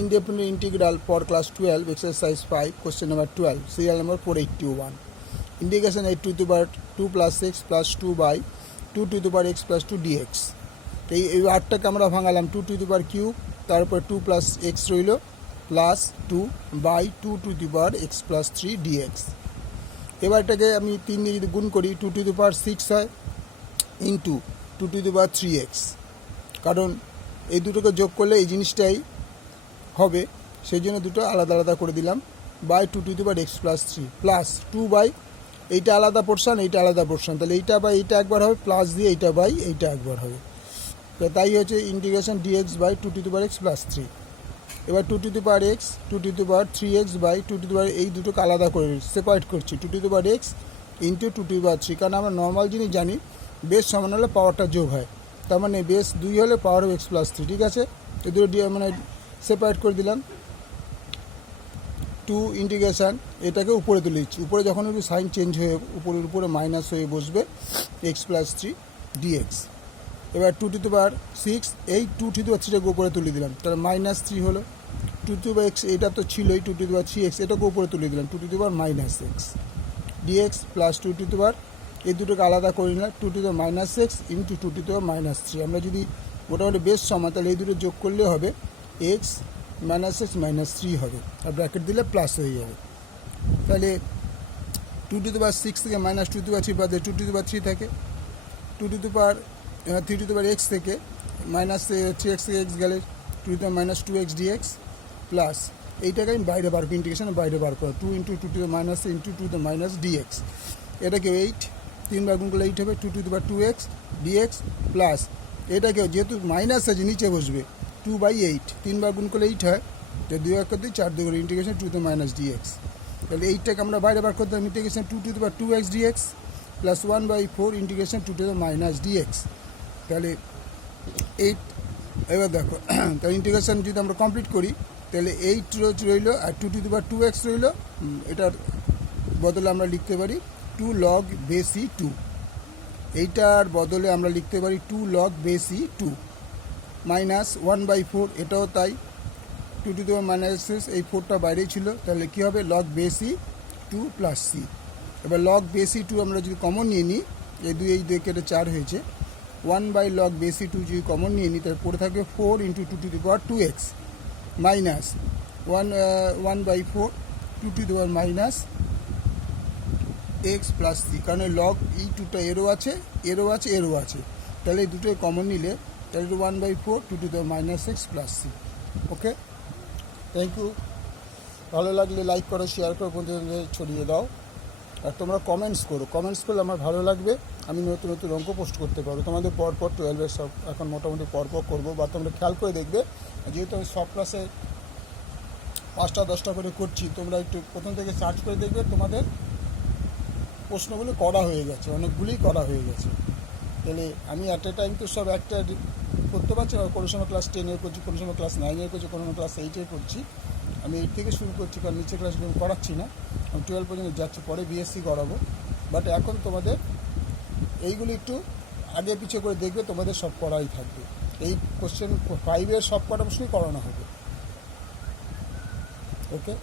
Indefinite integral for class 12 exercise 5 question number 12 serial number 481. Integration a to the power 2 plus x plus 2 by 2 to the power x plus 2 dx. এই আটটাকে আমরা ভাঙালাম 2 to the power cube, তারপর 2 plus x রইল plus 2 by 2 to the power x plus 3 dx. এবারটাকে আমি 3 দিয়ে যদি গুণ করি 2 to the power 6 হয় into 2 to the power 3x, কারণ এই দুটোকে যোগ করলে এই জিনিসটাই হবে, সেই জন্য দুটো আলাদা আলাদা করে দিলাম by 2 to the power x plus 3 plus 2 by এইটা আলাদা পোর্শন এইটা আলাদা পোর্শন, তাহলে এইটা বাই এইটা একবার হবে প্লাস দিয়ে এইটা বাই এইটা একবার হবে, তাই হচ্ছে integration dx by 2 to the power x plus 3. এবার 2 to the power x 2 to the power 3x by 2 to the power এই দুটোকে আলাদা করে সেপারেট করছি 2 to the power x into 2 to the power 3, কারণ আমরা নর্মাল জিনিস জানি বেস সমান হলে পাওয়ারটা যোগ হয়, তার মানে বেস 2 হলে পাওয়ার অফ x plus 3. ঠিক আছে, এই দুটো মানে সেপারেট করে দিলাম 2 ইন্টিগ্রেশন এটাকে উপরে তুলে দিচ্ছি, উপরে যখন একটু সাইন চেঞ্জ হয়ে উপরে মাইনাস হয়ে বসবে x plus 3 dx. এবার 2 to the power 6 এই 2 to the power 3টাকে উপরে তুলে দিলাম, তাহলে মাইনাস 3 হলো 2 to the power x, এটা তো ছিলই 2 to the power 3x এটাকে উপরে তুলে দিলাম 2 to the power minus x dx plus 2 to the power এই দুটোকে আলাদা করে নিলাম 2 to the power minus x into 2 to the power minus 3. আমরা যদি মোটামুটি বেশ সমান তাহলে এই দুটো যোগ করলে হবে x মাইনাস x মাইনাস 3 হবে, আর ব্র্যাকেট দিলে প্লাস হয়ে যাবে, তাহলে 2 to the power 6 থেকে মাইনাস 2 to the power 3 বাদে 2 to the power 3 থাকে 2 to the power 3 to the power x থেকে মাইনাস 3x থেকে x গেলে 2 to the power minus 2x dx plus এইটাকে আমি বাইরে বার করি ইন্টিগ্রেশনে বাইরে বার করা 2 into 2 to the minus into 2 to the minus dx, এটাকে 8 3বার গুণ করলে 8 হবে 2 to the power 2x dx plus এটাকেও যেহেতু মাইনাস আছে নিচে বসবে 2 বাই 8 3বার গুণ করলে 8 হয়, তো 2 এক করতে 4 2 করে integration 2 to the minus dx, তাহলে 8টাকে আমরা বাইরে বার করতে হবে integration 2 to the power 2x dx plus 1 by 4 integration 2 to the minus dx, তাহলে 8. এবার দেখো তাহলে ইন্টিগ্রেশন যদি আমরা কমপ্লিট করি তাহলে 8 রইল আর 2 to the power 2x রইল, এটার বদলে আমরা লিখতে পারি 2 log base 2, এইটার বদলে আমরা লিখতে পারি 2 log base 2 মাইনাস 1 বাই 4 এটাও তাই 2 to the power মাইনাস এই 4টা বাইরেই ছিল, তাহলে কী হবে log base 2 প্লাস c. এবার log base 2 আমরা যদি কমন নিয়ে নিই এই দুই কেটে 4 হয়েছে 1 বাই log base 2 যদি কমন নিয়ে নিই তাহলে পড়ে থাকবে 4 into 2 to the power 2x minus 1 by 4 2 to the power minus x plus c, কারণ log এই 2টা এরও আছে তাহলে এই দুটোই কমন নিলে তাহলে 1 by 4 2 to the power minus x plus c. Okay, thank you. ভালো লাগলে লাইক করো, শেয়ার করো, বন্ধুদের ছড়িয়ে দাও, আর তোমরা কমেন্টস করলে আমার ভালো লাগবে, আমি নতুন নতুন অঙ্ক পোস্ট করতে পারবো তোমাদের পরপর 12-এর সব এখন মোটামুটি পরপর করবো, বা তোমরা খেয়াল করে দেখবে যেহেতু আমি সব ক্লাসে 5টা 10টা করে করছি, তোমরা একটু প্রথম থেকে সার্চ করে দেখবে তোমাদের প্রশ্নগুলো করা হয়ে গেছে, অনেকগুলোই করা হয়ে গেছে, তাহলে আমি অ্যাট এ টাইম তো সব একটা করতে পারছি না, কোনো সময় ক্লাস 10-এর করছি, কোনো সময় ক্লাস 9-এর করছি, কোনো সময় ক্লাস 8-এর করছি, আমি 8 থেকে শুরু করছি কারণ নিচে ক্লাসগুলো আমি করাচ্ছি না, আমি 12 পর্যন্ত যাচ্ছি, পরে বিএসসি করাবো, বাট এখন তোমাদের এইগুলো একটু আগে পিছিয়ে করে দেখবে, তোমাদের সব করাই থাকবে, এই কোশ্চেন 5-এর সব কটা প্রশ্নই করানো হবে. ওকে.